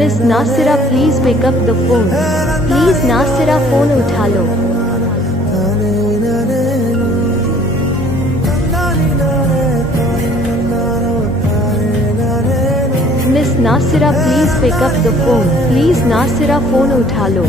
Miss Nasira please pick up the phone. Please Nasira phone उठा लो। Miss Nasira please pick up the phone. Please Nasira phone उठा लो।